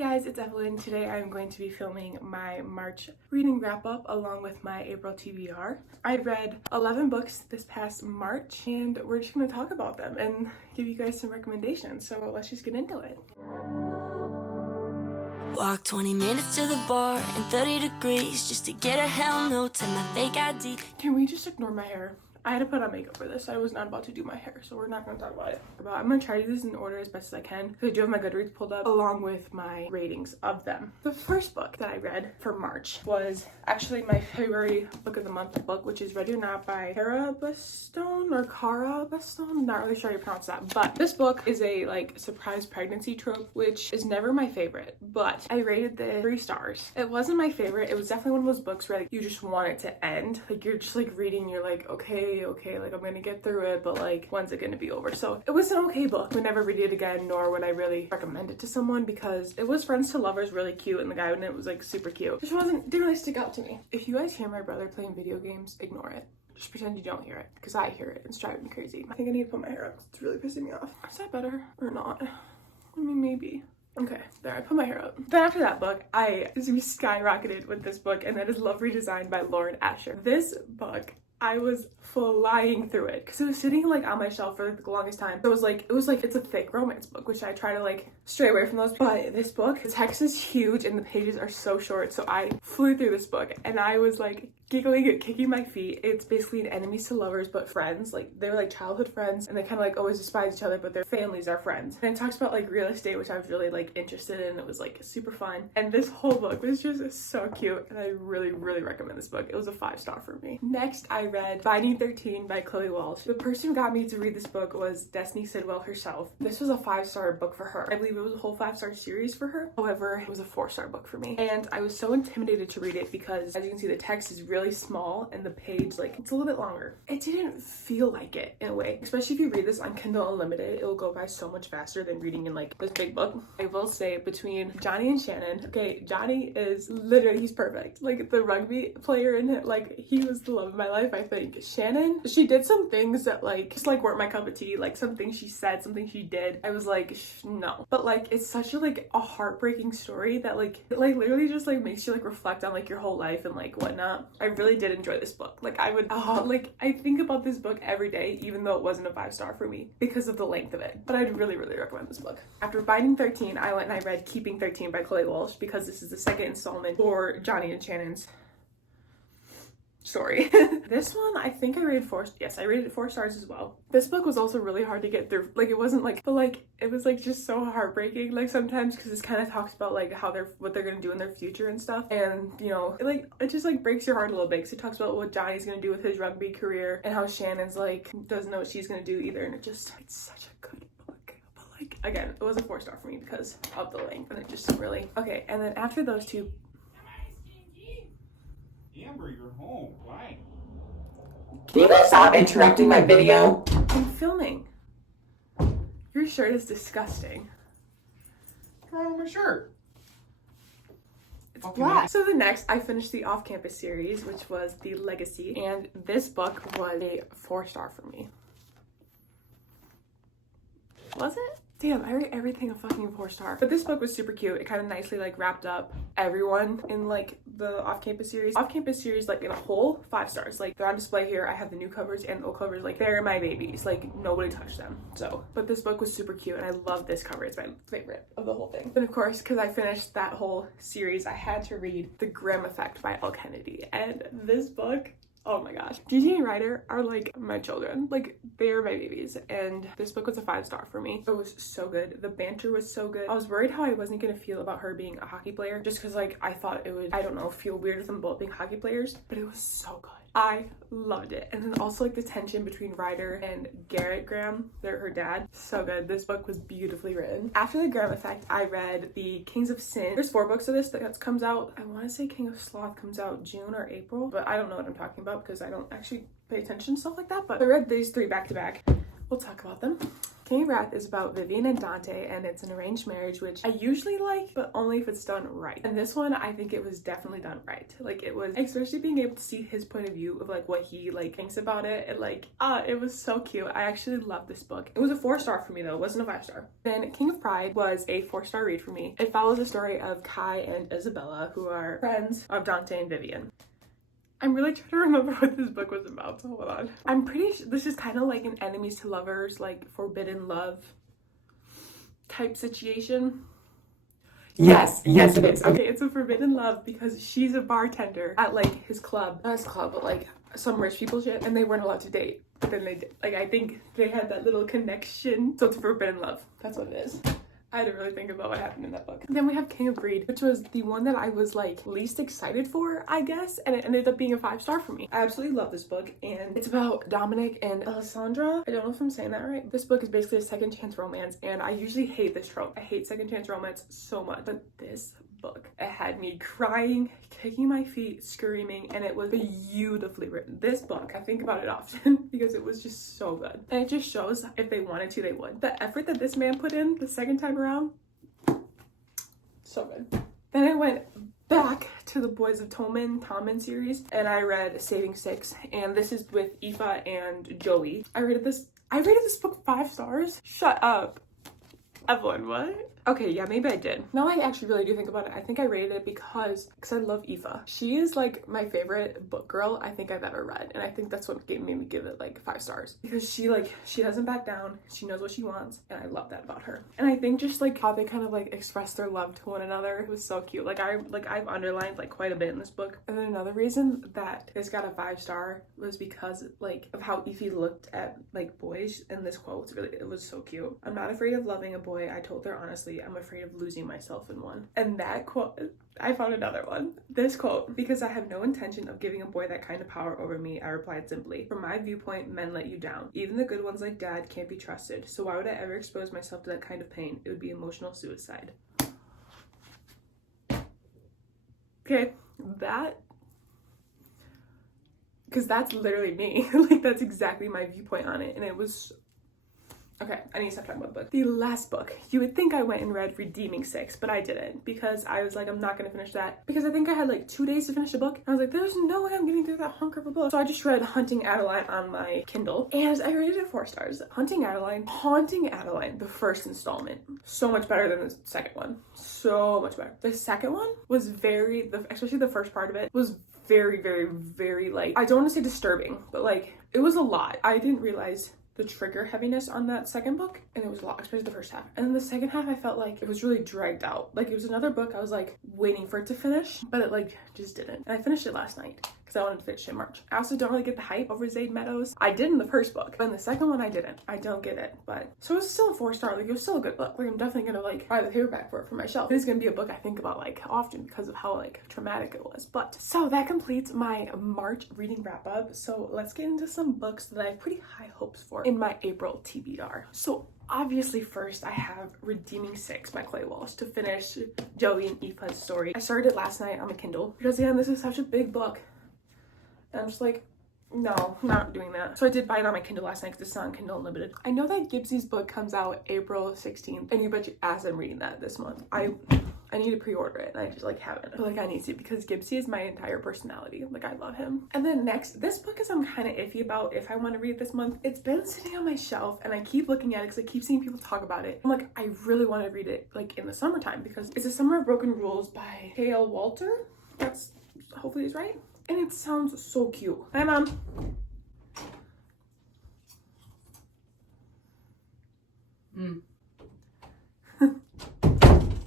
guys, it's Evelyn. Today I'm going to be filming my March reading wrap up along with my April TBR. I read 11 books this past March and we're just going to talk about them and give you guys some recommendations. So let's just get into it. Walk 20 minutes to the bar and 30 degrees just to get a hell no to my fake ID. Can we just ignore my hair? I had to put on makeup for this. I was not about to do my hair, so we're not going to talk about it. I'm going to try to do this in order as best as I can because I do have my Goodreads pulled up along with my ratings of them. The first book that I read for March was actually my February book of the month book, which is Ready or Not by Cara Bastone or Cara Bastone. Not really sure how you pronounce that, but this book is a surprise pregnancy trope, which is never my favorite, but I rated it 3 stars. It wasn't my favorite. It was definitely one of those books where you just want it to end. You're just reading, you're like, okay, I'm gonna get through it, but when's it gonna be over? So it was an okay book. I would never read it again, nor would I really recommend it to someone because it was Friends to Lovers, really cute, and the guy in it was super cute. Just didn't really stick out to me. If you guys hear my brother playing video games, ignore it. Just pretend you don't hear it because I hear it and it's driving me crazy. I think I need to put my hair up. It's really pissing me off. Is that better or not? I mean, maybe. Okay, there, I put my hair up. Then after that book, I just skyrocketed with this book, and that is Love Redesigned by Lauren Asher. This book, I was flying through it because it was sitting on my shelf for the longest time. It was like it's a thick romance book, which I try to stray away from those. But this book, the text is huge and the pages are so short, so I flew through this book and I was giggling and kicking my feet. It's basically an enemies to lovers but friends. They were childhood friends and they kind of always despise each other, but their families are friends. And it talks about real estate, which I was really interested in. It was super fun, and this whole book was just so cute, and I really recommend this book. It was a 5-star for me. Next, I read Finding 13 by Chloe Walsh. The person who got me to read this book was Destiny Sidwell herself. This was a 5-star book for her. I believe it was a whole 5-star series for her. However, it was a 4-star book for me, and I was so intimidated to read it because, as you can see, the text is really small and the page it's a little bit longer. It didn't feel like it in a way, especially if you read this on Kindle Unlimited. It will go by so much faster than reading in this big book. I will say, between Johnny and Shannon, okay, Johnny is literally, he's perfect. The rugby player in it, he was the love of my life, I think. Shannon, she did some things that just weren't my cup of tea. Some things she said, something she did, I was no. But it's such a heartbreaking story that it literally just makes you reflect on your whole life and whatnot. I really did enjoy this book. I think about this book every day, even though it wasn't a 5-star for me because of the length of it. But I'd really recommend this book. After Finding 13, I went and I read Keeping 13 by Chloe Walsh because this is the second installment for Johnny and Shannon's story. This one, I think I rated 4. Yes, I rated it 4 stars as well. This book was also really hard to get through. It wasn't but it was just so heartbreaking sometimes because it kind of talks about what they're gonna do in their future and stuff, and it just breaks your heart a little bit because it talks about what Johnny's gonna do with his rugby career and how Shannon's doesn't know what she's gonna do either, and it's such a good book. But again, it was a 4-star for me because of the length, and it just really okay. And then after those two, Amber, you're home. Why? Can you guys stop interrupting my video? I'm filming. Your shirt is disgusting. What's wrong with my shirt? It's black. So the next, I finished the off-campus series, which was The Legacy, and this book was a 4-star for me. Was it? Damn, I rate everything a fucking 4-star. But this book was super cute. It kind of nicely wrapped up everyone in the off-campus series. Off-campus series in a whole, 5 stars. They're on display here. I have the new covers and old covers. They're my babies. Nobody touched them. So, but this book was super cute and I love this cover. It's my favorite of the whole thing. And of course, because I finished that whole series, I had to read The Grimm Effect by Elle Kennedy. And this book, oh my gosh. Gigi and Ryder are my children. They are my babies. And this book was a 5-star for me. It was so good. The banter was so good. I was worried how I wasn't gonna feel about her being a hockey player just because I thought it would, I don't know, feel weird with them both being hockey players, but it was so good. I loved it. And then also the tension between Ryder and Garrett Graham, her dad, so good. This book was beautifully written. After The Grimm Effect, I read The Kings of Sin. There's 4 books of this that comes out. I want to say King of Sloth comes out June or April, but I don't know what I'm talking about because I don't actually pay attention to stuff like that. But I read these 3 back to back. We'll talk about them. King of Wrath is about Vivian and Dante, and it's an arranged marriage, which I usually like, but only if it's done right. And this one, I think it was definitely done right. Like, it was, especially being able to see his point of view of like what he like thinks about it, and like, it was so cute. I actually love this book. It was a 4-star for me though, it wasn't a 5-star. Then King of Pride was a 4-star read for me. It follows the story of Kai and Isabella, who are friends of Dante and Vivian. I'm really trying to remember what this book was about, so hold on. I'm pretty sure this is kind of like an enemies to lovers, like forbidden love type situation. Yes, yes it is. Okay, it's a forbidden love because she's a bartender at like his club. Not his club, but like some rich people shit, and they weren't allowed to date. But then they did. Like, I think they had that little connection. So it's a forbidden love. That's what it is. I didn't really think about what happened in that book. Then we have King of Greed, which was the one that I was like least excited for, I guess, and it ended up being a 5-star for me. I absolutely love this book, and it's about Dominic and Alessandra. I don't know if I'm saying that right. This book is basically a second chance romance, and I usually hate this trope. I hate second chance romance so much, but this book, it had me crying, kicking my feet, screaming, and it was beautifully written. This book, I think about it often because it was just so good, and it just shows if they wanted to, they would. The effort that this man put in the second time around, so good. Then I went back to the Boys of Tommen series, and I read Saving Six, and this is with Aoife and Joey. I rated this book 5 stars. Shut up, Evelyn. What? Okay, yeah, maybe I did. Now I actually really do think about it, I think I rated it because I love Aoife. She is like my favorite book girl I think I've ever read, and I think that's what made me give it like 5 stars, because she doesn't back down, she knows what she wants, and I love that about her. And I think just like how they kind of like express their love to one another, it was so cute. I've underlined like quite a bit in this book. And then another reason that this got a 5-star was because like of how Aoife looked at like boys, and this quote, it was so cute. "I'm not afraid of loving a boy, I told her honestly, I'm afraid of losing myself in one." And that quote, I found another one. This quote, "Because I have no intention of giving a boy that kind of power over me, I replied simply, from my viewpoint, men let you down. Even the good ones like dad can't be trusted. So why would I ever expose myself to that kind of pain? It would be emotional suicide." Okay, because that's literally me. Like, that's exactly my viewpoint on it, and it was... Okay, I need to stop talking about the book. The last book. You would think I went and read Redeeming Six, but I didn't, because I was like, I'm not gonna finish that, because I think I had like 2 days to finish the book. I was like, there's no way I'm getting through that hunk of a book. So I just read Hunting Adeline on my Kindle, and I rated it 4 stars. Haunting Adeline, the first installment, so much better than the second one. So much better. The second one was especially the first part of it, was very, very, very like, I don't want to say disturbing, but like, it was a lot. I didn't realize the trigger heaviness on that second book, and it was a lot, especially the first half. And then the second half, I felt like it was really dragged out. Like, it was another book I was like waiting for it to finish, but it like just didn't. And I finished it last night because I wanted to finish it in March. I also don't really get the hype over Zayd Meadows. I did in the first book, but in the second one I didn't. I don't get it. But so it was still a 4-star. Like, it was still a good book. Like, I'm definitely gonna like buy the paperback for it for my shelf. It is gonna be a book I think about like often because of how like traumatic it was. But so that completes my March reading wrap up. So let's get into some books that I have pretty high hopes for in my April TBR. So obviously first I have Redeeming Six by Clay Walsh to finish Joey and Aoife's story. I started it last night on my Kindle because again, this is such a big book. And I'm just like, no, I'm not doing that. So I did buy it on my Kindle last night because it's not on Kindle Unlimited. I know that Gibbsy's book comes out April 16th, and you bet you ass I'm reading that this month. I need to pre-order it, and I just like haven't. But like, I need to, because Gibbsy is my entire personality. Like, I love him. And then next, this book is I'm kind of iffy about if I want to read it this month. It's been sitting on my shelf, and I keep looking at it because I keep seeing people talk about it. I'm like, I really want to read it like in the summertime, because it's A Summer of Broken Rules by K.L. Walter. That's hopefully is right. And it sounds so cute. Hi, Mom.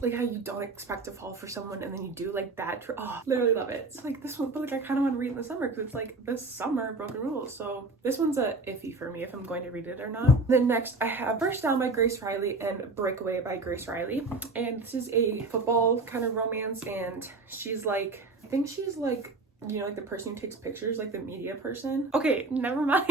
Like how you don't expect to fall for someone and then you do, like that. Oh, literally love it. It's like this one, but like I kind of want to read it in the summer because it's like the summer of Broken Rules. So this one's a iffy for me if I'm going to read it or not. Then next I have First Down by Grace Riley and Breakaway by Grace Riley. And this is a football kind of romance, and she's like, I think she's like, you know, like the person who takes pictures, like the media person. Okay, never mind.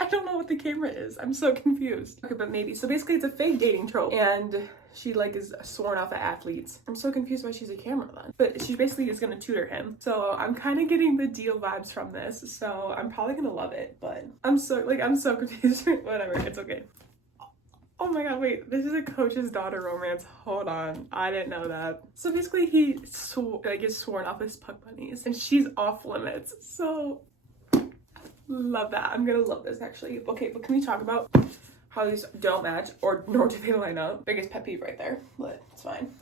I don't know what the camera is. I'm so confused. Okay, but maybe. So basically it's a fake dating trope, and she like is sworn off at athletes. I'm so confused why she's a camera then. But she basically is gonna tutor him. So I'm kind of getting the Deal vibes from this. So I'm probably gonna love it, but I'm so confused. Whatever, it's okay. Oh my god, wait, this is a coach's daughter romance. Hold on, I didn't know that. So basically he is sworn off his puck bunnies and she's off limits. So love that. I'm gonna love this actually. Okay, but can we talk about how these don't match or nor do they line up? Biggest pet peeve right there, but it's fine.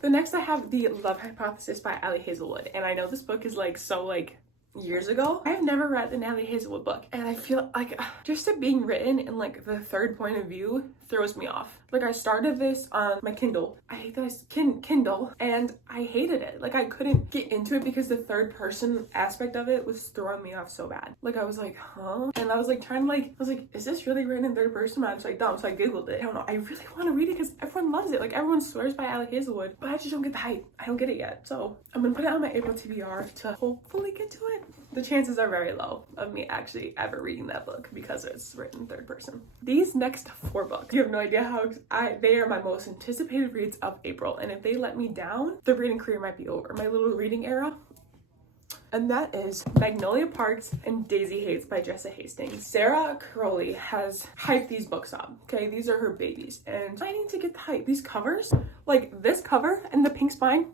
The next I have The Love Hypothesis by Allie Hazelwood, and I know this book is like so like years ago. I have never read the Allie Hazelwood book, and I feel like just it being written in like the third point of view throws me off. Like I started this on my Kindle. I hate that Kindle, and I hated it. Like I couldn't get into it because the third person aspect of it was throwing me off so bad. Like I was like, huh? And I was like trying to I was like, is this really written in third person? I was like, dumb. So I googled it. I don't know. I really want to read it because everyone loves it. Like everyone swears by Allie Hazelwood, but I just don't get the hype. I don't get it yet. So I'm gonna put it on my April TBR to hopefully get to it. The chances are very low of me actually ever reading that book because it's written in third person. These next 4 books, you have no idea how they are my most anticipated reads of April, and if they let me down, the reading career might be over. My little reading era. And that is Magnolia Parks and Daisy Hates by Jessa Hastings. Sarah Crowley has hyped these books up. Okay, these are her babies, and I need to get the hype. These covers, like this cover and the pink spine,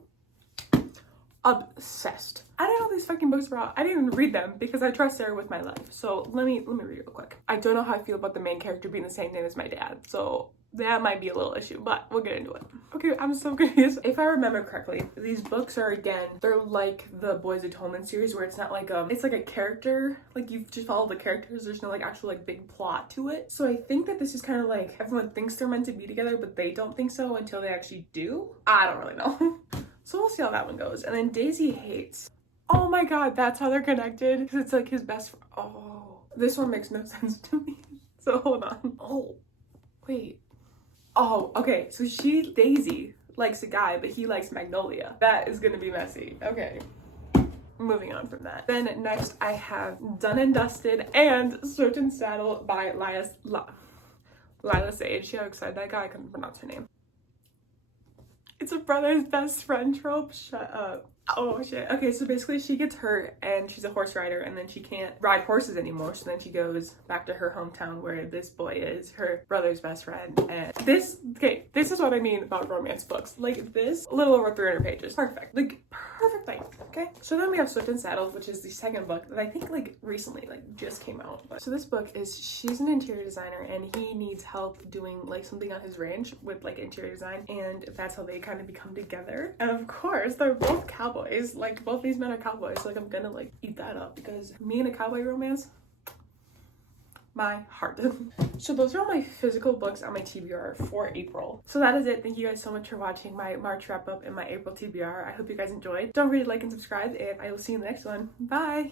obsessed. I didn't know these fucking books were out. I didn't even read them because I trust Sarah with my life. So let me read it real quick. I don't know how I feel about the main character being the same name as my dad, so that might be a little issue, but we'll get into it. Okay, I'm so confused. If I remember correctly, these books are, again, they're like the Boys Atonement series where it's not like it's like a character, like you just follow the characters, there's no like actual like big plot to it. So I think that this is kind of like everyone thinks they're meant to be together, but they don't think so until they actually do. I don't really know. So we'll see how that one goes. And then Daisy Hates. Oh my god, that's how they're connected. Because it's like his best oh. This one makes no sense to me. So hold on. Oh, wait. Oh, okay. So Daisy likes a guy, but he likes Magnolia. That is gonna be messy. Okay. Moving on from that. Then next I have Done and Dusted and Sword and Saddle by Lila Sage. See how excited that guy? I couldn't pronounce her name. It's a brother's best friend trope. Shut up. Oh shit. Okay, so basically she gets hurt and she's a horse rider and then she can't ride horses anymore. So then she goes back to her hometown where this boy is her brother's best friend. And this is what I mean about romance books. Like this, a little over 300 pages. Perfect. Like perfect length. Okay. So then we have Swift and Saddled, which is the second book that I think like recently like just came out. So this book is she's an interior designer and he needs help doing like something on his ranch with like interior design, and that's how they kind of become together. And of course they're both cowboys. Like both these men are cowboys. Like I'm gonna like eat that up because me and a cowboy romance, my heart. So those are all my physical books on my TBR for April. So that is it. Thank you guys so much for watching my March wrap up and my April TBR. I hope you guys enjoyed. Don't forget to like and subscribe, and I will see you in the next one. Bye.